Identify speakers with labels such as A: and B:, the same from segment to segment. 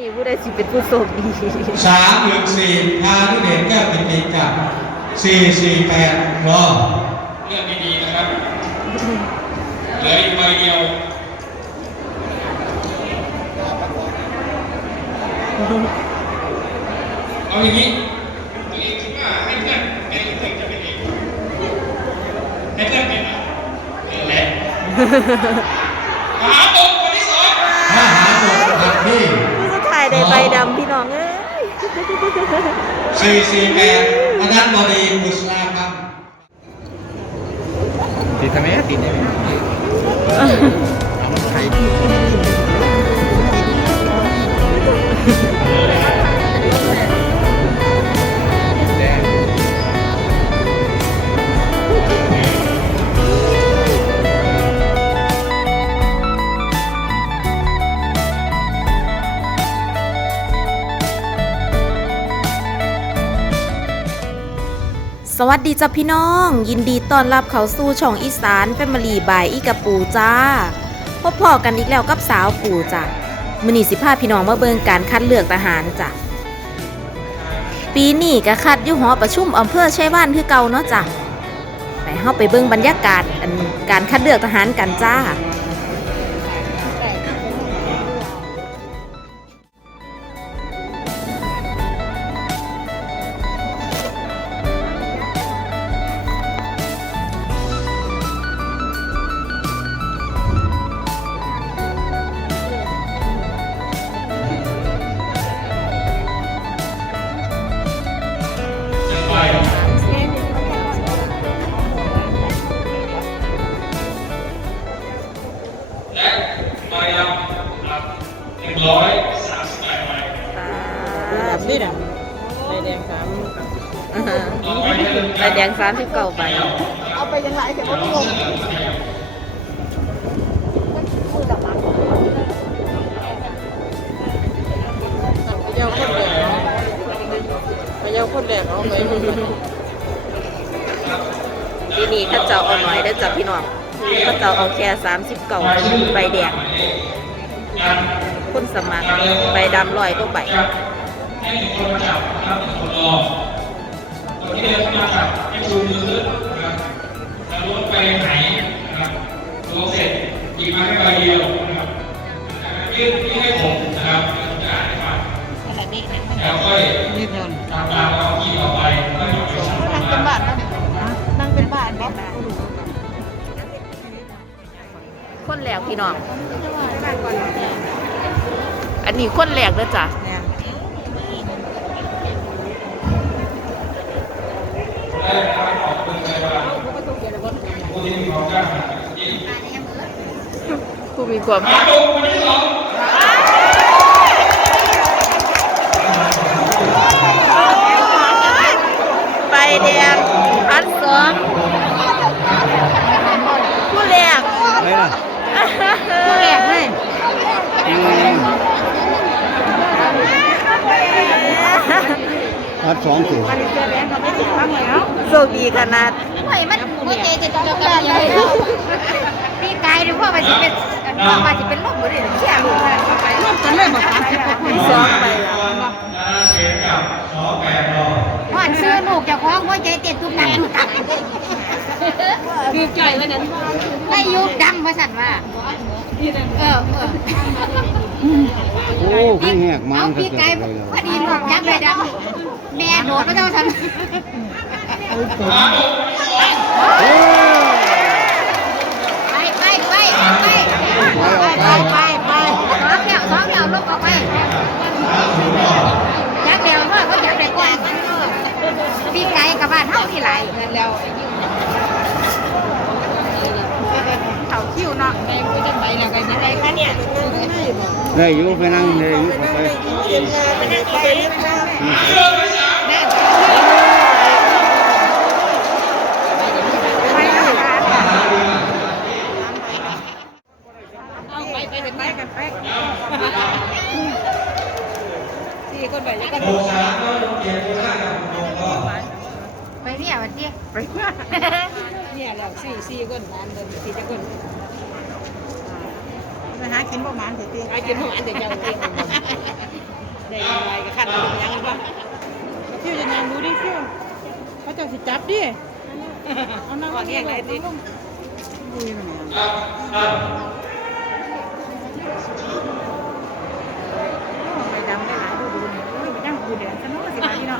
A: นี้ผู้ใดสิเป็นผู้โชคดี
B: สามหนึ่งสี่พานุเดชแก้วติดๆกับสี่สี่แปดรอ
C: เลือกดีๆนะครับ เหลืออีกใบเดียวเอาอย่างนี้ตัวเองคิดว่าให้เพื่อนเป็นเพื่อนจะเป็นเองให้เพื่อนเป็นอะเป็นแหละมหาตกคนที่สอง
B: ถ้าหาตัวทันที่
A: ผู้สุดท้าย ได้ใบดำพี่น้องเอ้ย
B: สี่สี่แปดอนันต์บดีบุษราครับ
D: ติดทำไมติดได้ไหม
A: สวัสดีจ้ะพี่น้อง ยินดีต้อนรับเขาสู่ช่องอีสานแฟมิลี่บายอีกะปูจ้าพบพอกันอีกแล้วกับสาวปูจ้ะมือนีสิพาพี่น้องมาเบิ่งการคัดเลือกทหารจ้ะปีนี้ก็คัดอยู่หอประชุมอำเภอชัยวานคือเก่าเนาะจ้ะไปเฮาไปเบิ่งบรรยากาศการคัดเลือกทหารกันจ้า
C: นใบ
A: แดงสามสิบเก้าใบ
E: เอาไปยังไงเดี๋ยวมันงง
F: พยาคนแหลกเนาะพยาคนแหลกเนาะไป
A: ปีนี้เข้าเจ้าเอาหน่อยได้อจ้ะพี่น้องเข้าเจ้าเอาแค่สามสิบเก้าใบแดง
C: การ
A: คุณสมัครใบดำลอยก็ใบ
C: ให้หนึ่งคนมาจับนะครับหนึ่งคนรอคนที่เดินเข้ามาจับ ให้ชูมือขึ้นนะครับแล้วล้วงไปไหนนะครับล้วงเสร็จหยิบมาให้ใบเดียวนะครับยื่นที่ให้ผมนะครับผมจะอ่านให้ฟังแล้วค่อย
F: นี่เท่านั้น
C: ทำตามเอาที่ต่อไปก็หยิบไปสั่ง
E: นั่ง
C: มา
E: เป็นบ้านนั่นนั่งเป็นบ้านบอก
A: คนแรกพี่น้อง อันนี้คนแรกเด้อจ้ะ
C: ได้นะครับขอบคุณเลยว่าผู้ที่มีความกล้าหาญจริง
A: ผู้มีความ
C: มาดูคนที่สอง
A: ใบแดงพันสองผู้แรกผู้แรกเลย
D: พัดสองสูง
A: โชคดีขนาด
E: เฮ้ยมันโมเจจะต้องการเลยพี่กายดูพ่อว่าจะเป็นพ่อว่าจะเป็นลูกบุรีเชี่ยลูกไปลูกกันเลยบอกสามสิบ
A: มีสองใบแล้ว
B: นะเขียนกับสอแปดรอ
E: ว่าซื้อลูกจะคล้องโมเจเต็มทุกนังทุกตับ
F: คือใจไว้นั้น
E: ได้ยุบดังเพราะสันว่า เออเออ
D: โอ้พี่แหกมัน
E: เอา
D: ก็
E: พี่
D: เกิด
E: กาย
D: อะไรเลย
E: พอดีลูกยักษ์เลยดังแม่โดดมาเท่าฉันไปไปไปไปไปไปไปสองแถวสองแถวลูกออกไปยักษ์เดียวเมื่อก็ยักษ์ได้กว่าพี่ไก่กับบ้านเท่าที่ไหลแล้ว เขาคิวเนาะไงกูจะไปแล้วกันยังไงคะเนี่ย
D: ได้อยู่ไปนั่งได้อยู่ไป
E: ไปนั่งไปนั่งไป กินป
F: ระมาณเดี
B: ยวไอ้กินประมาณเด็ก
E: ยังเด็กได้
F: ยังไงกัขันเยัง
E: ไงบ้างฟิวจะ
F: ยังดูดิเที่ยวเขาจะสิจับดิเอานั่งลงเลยนั่งลงดูยังไง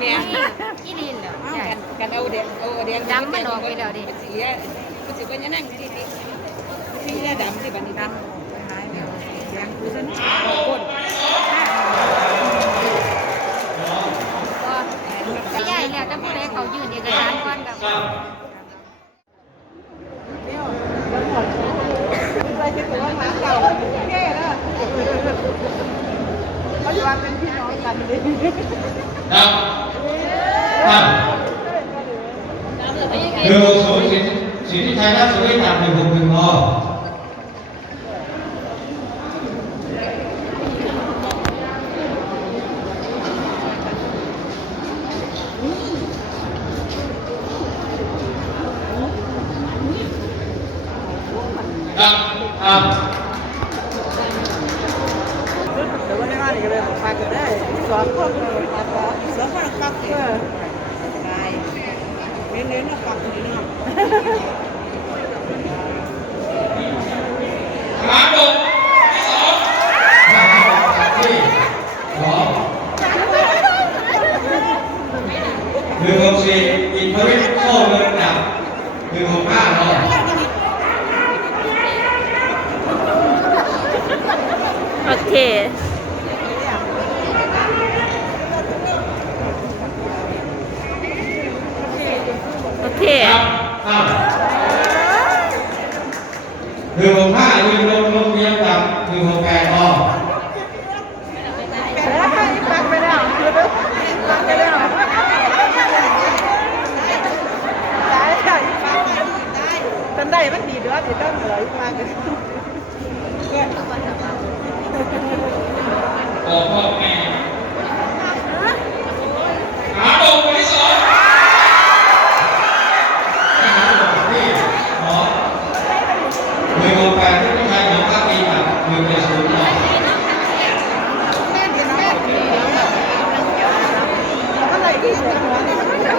F: เดี
E: ยกี่ลินเหรอใช่
F: กันเอาเดียเอาเดีย
E: ดำมันออกไปแล้วดิมัน
F: สีม่นสีเป็นยังไงสีสีสีดำสิบันดำ แดงคือซั่นก้น
E: ก็ใหญ่แล้วจะผู้ใดเขายื่นเอกสารก่อนกับ
B: ครับ
F: ไปคิดว่าหมาเก่าแย่แล้วเขาจะว่าเป็นพี่น้องกันดิ
B: ครับครับหนึ่งหกศูนย์สิทธิสิทธิชัยรัตน์สุริยาหนึ่งหกหนึ่งอครับครับ
F: แต่ว่าในบ้านนี่ก็เลยพากันได้สอนคนสอนคนฟักเออไปเน้นๆนะฟักนี่เนาะ
B: ขาดกที่สองที่สองหนึ่งหกสี่อินทวิทย์โซ่เดินดับ หนึ่งหกห้ารอ
A: โอเค โอเค
B: ครับครับหนึ่งหกห้ายืนลงลงเรียงกับหนึ่งหกแปดรอ
F: ฟักไปแล้วฟักไปแล้วตายตายฟักตายจนได้มันดีเร้อที่ต้องเหลืออีกมากเลย
B: บอกพ่อแม่ขาดกที่สองที่สองหนึ่งหกแปดที่ใช้ของภาคปีกับหนึ่งเจ็ดศูนย์รอ
F: อะไรที่จะหัวนี่มันไม่ได้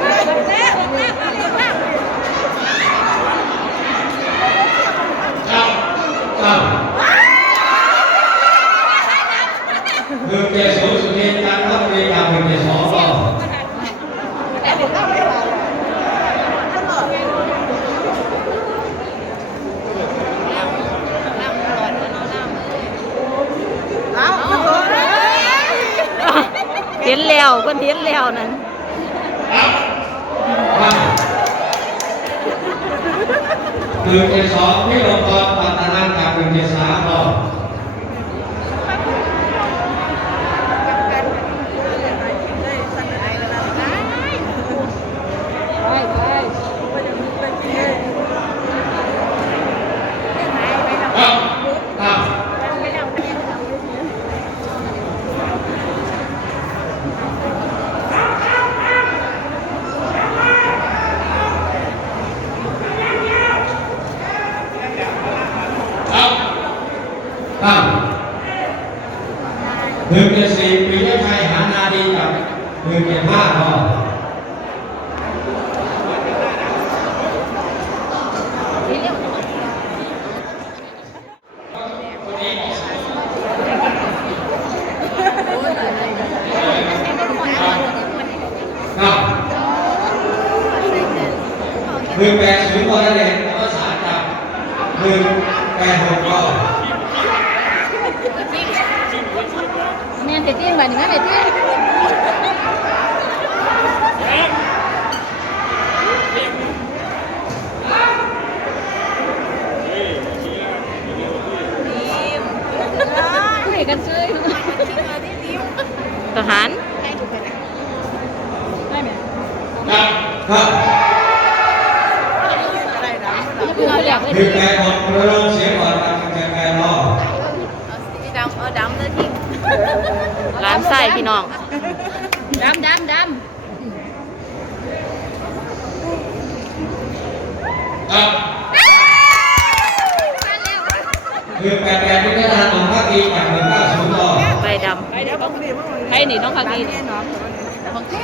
B: ครับครับหนึ่งเจ็ดศูนย์สุนีจันทบุรีกับหนึ่งเจ็ดสองรอ
F: เอาเอา
A: เห็นแล้วคน เห็นแล้วนั่น
B: หนึ่งเจ็ดสองพี่ลงกรปัตตานันกับหนึ่งเจ็ดสามรอ
F: ไปไป
B: ครับครับครับครับหนึ่งเจ็ดสี่ปียชัยหานาดีกับหนึ่งเจ็ดห้ารอ ครับหนึ่งแปดศูนย์พอได้เลยแล้วก็สารกับหนึ่งแปดหกก็
E: แม่นติดติ้งบัดนี้แม่นติดติ้ง คุยกันซื้อ
A: ทหาร
B: ครับครับ
E: เราอยาก
B: หนึ่งแปดหกระลงเสียงก่อนกับหนึ่งแปดแปดรอ
A: ร้านไส้พี่น้อง
E: ดำดำด
B: ครับ หนึ่งแปดแปดที่ได้ทานของภาคอีกับหนึ่งเก้าศูนย์รอ
A: ใบด
F: ไปเดี๋ยวบอกนี่มึงำ
A: ให้หนีน้องคากี
F: เนี่ยน้องำ
E: ของแท้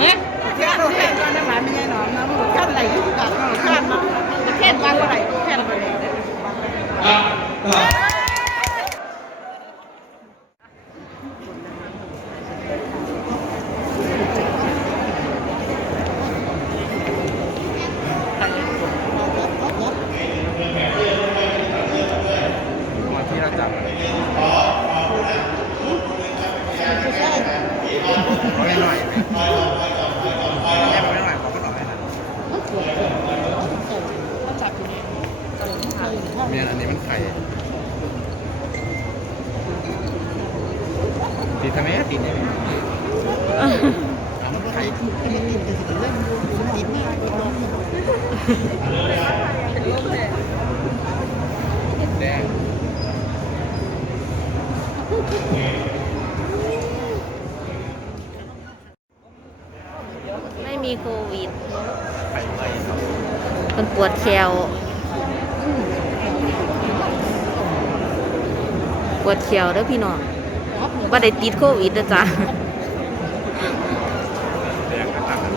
A: เนี่ย
F: เแค่เราแค่ก็น้ำหลานไม่ใช่หนอมนะมันขั้นไหลที่ตัดขั้นมาแค่วางก็ไหลแค่มาเลย
C: ครับ
B: ก็
D: มาที่เราจับ เอาหน่อยแม่เอาหน่อยขอก็ต่อให้นะเมียนอันนี้มันไข่ติดทำไมติดได้ไหมเอามันไข่แดง
A: ไม่มีโควิด
D: ไข่ไข่ครับ
A: มันปวดแขวปวดแขวเด้อพี่น้องว่าได้ติดโควิดนะจ๊ะ
D: แดงก็ตัด
B: จำกัน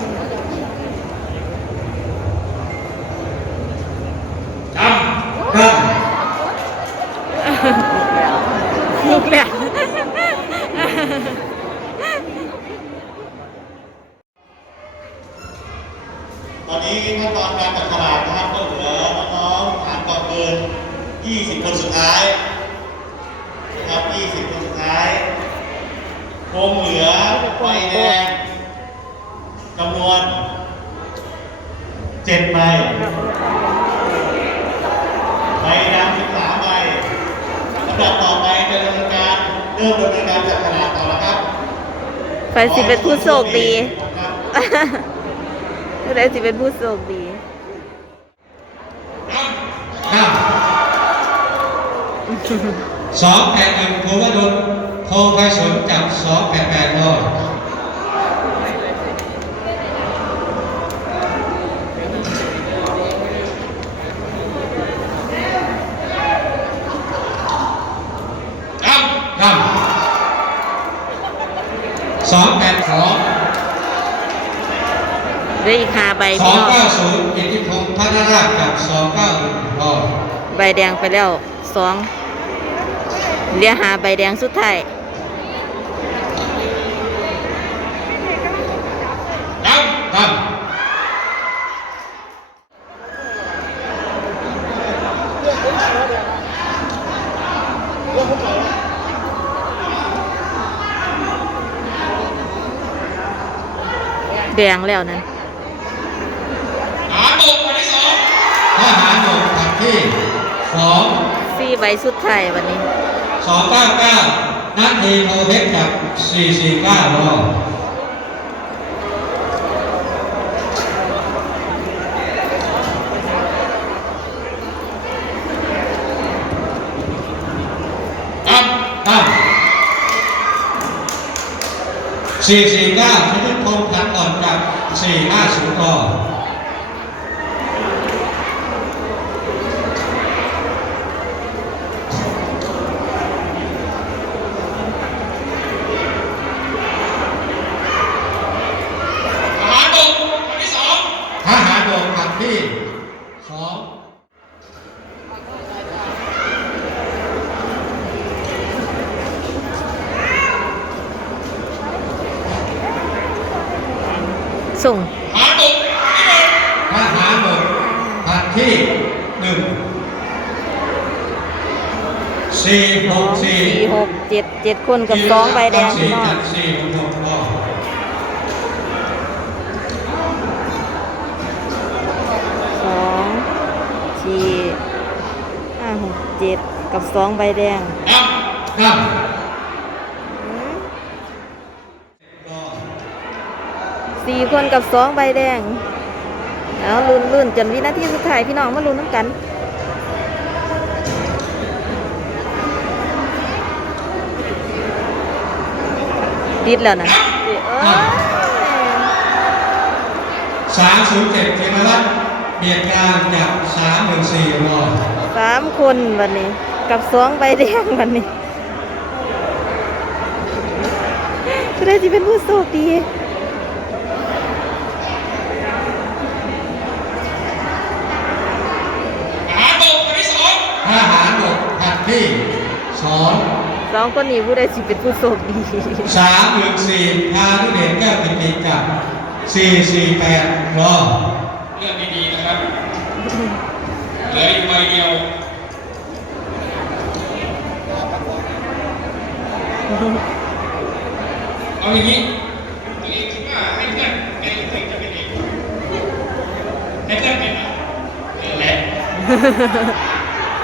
A: ลูกแหละ
B: ตอนนี้ขั้นตอนการจับฉลากนะครับก็เหลือน้องๆฐานก่อนเกิน 20 คนสุดท้ายนะครับ 20 คนสุดท้ายคงเหลือใบแดงจำนวน 7 ใบใบดำ13ใบลำดับต่อไปจะดำเนินการเริ่มดำเนินการจับฉลากต่อแล้วครับ
A: ใครสิเป็นผู้โชคดี
B: ครับ
A: ผู้ใดสิเป็นผู้โชคดี
B: สองแปดหนึ่งภูวดลโทรไปสนจับสองแปดแปดรอครับครับสองแปด สอง
A: เหลืออีกห้าใบ
B: สอ
A: พี่
B: ง
A: น้อง
B: เก้าศูนย์อิทธิพงศ์พัฒนากับสองเก้าหนึ่งรอ
A: ใบแดงไปแล้วสองเหลือหาใบแดงสุดท้าย
B: ครับครับ
A: แดงแล้วนั้น
C: หาบกวันที่สอง
B: ทหารบกผัด ที่สอง
A: สี่ใบสุดท้ายวันนี้
B: สองเก้าเก้านักดีโทเทคกับสี่สี่เก้ารอ
C: ครับ
B: ครับสี่สี่เก้าชนิดพงศ์พันก่อนกับสี่ห้าศูนย์รอ
C: หาบกวันที่สอง
B: ทหารบกผัดที่สอง
A: ส่ง
C: หาบกวันที่หนึ่ง
B: ทหารบกผัดที่หนึ่งสี่หกสี่
A: สี่หกเจ็ดเจ็ดคนกับสองใบแดง
B: สี่
A: พี่น้อ
B: จั
A: ง
B: ดสี่หกหกรอ
A: สองสี่ห้าหกเจ็ดกับสองใบแดง
C: ครับ
B: ครับ
A: อืม
B: รอ
A: สี่คนกับสองใบแดงเอาลุ้นลุ้นจนวินาทีสุดท้ายพี่น้องมาลุ้นน้ำกันติดแล้วนะเอ้ย
B: สามศูนย์เจ็ดเทมรัตน์เบียดกลางจากสามหนึ่งสี่รอ
A: สามคนวันนี้ กับสองใบแดงวันนี้จะได้ที่เป็นผู้โชคดี องคนนี้ผู้ใดสิเป็นผู้โชคดี
B: สามหนึ่งสี่พานุเดชแก้วติติกับสี่สี่แปดรอ
C: เลือกดีๆนะครับเหลืออีกใบเดียวเอาอย่างนี้ตัวเองคิดว่าให้เพื่อนเป็นเพื่อนจะเป็นเองให้เพื่อนเป็นอะเออแหละ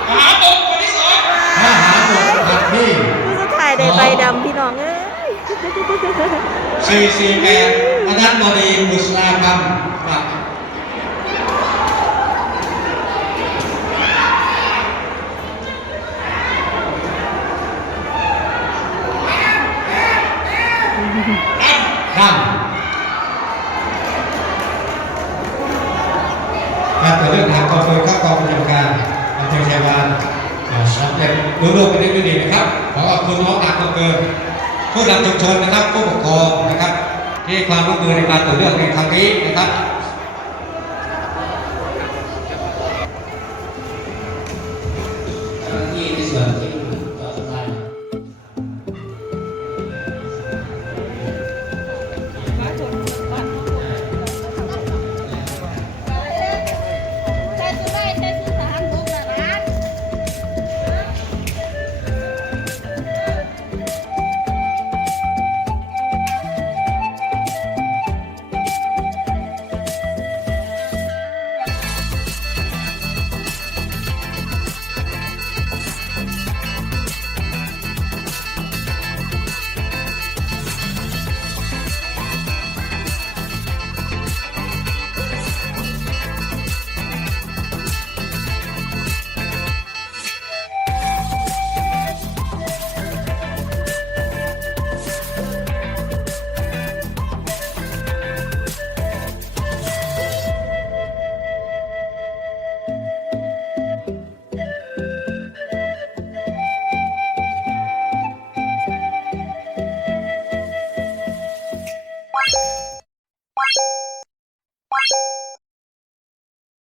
C: มหาตกคนที่สอง
B: ถ้าหาบทผัดที่
A: ผู้สุดท้ายไดำพี่น้องเอ้ย
B: สี่สี่แปดอนันต์บดีบุษราคำกับ
C: ดำ
B: ดำครับแต่เรื่องทางกองโดยเข้ากองประจำการอำเภอชัยวานสำเร็จรู้ร่วมไปได้ด้วยดีนะครับ ขอขอบคุณน้อง ผู้นำชุมชนนะครับผู้ปกครองนะครับ ที่ความร่วมมือในการตรวจเลือกในครั้งนี้นะครับ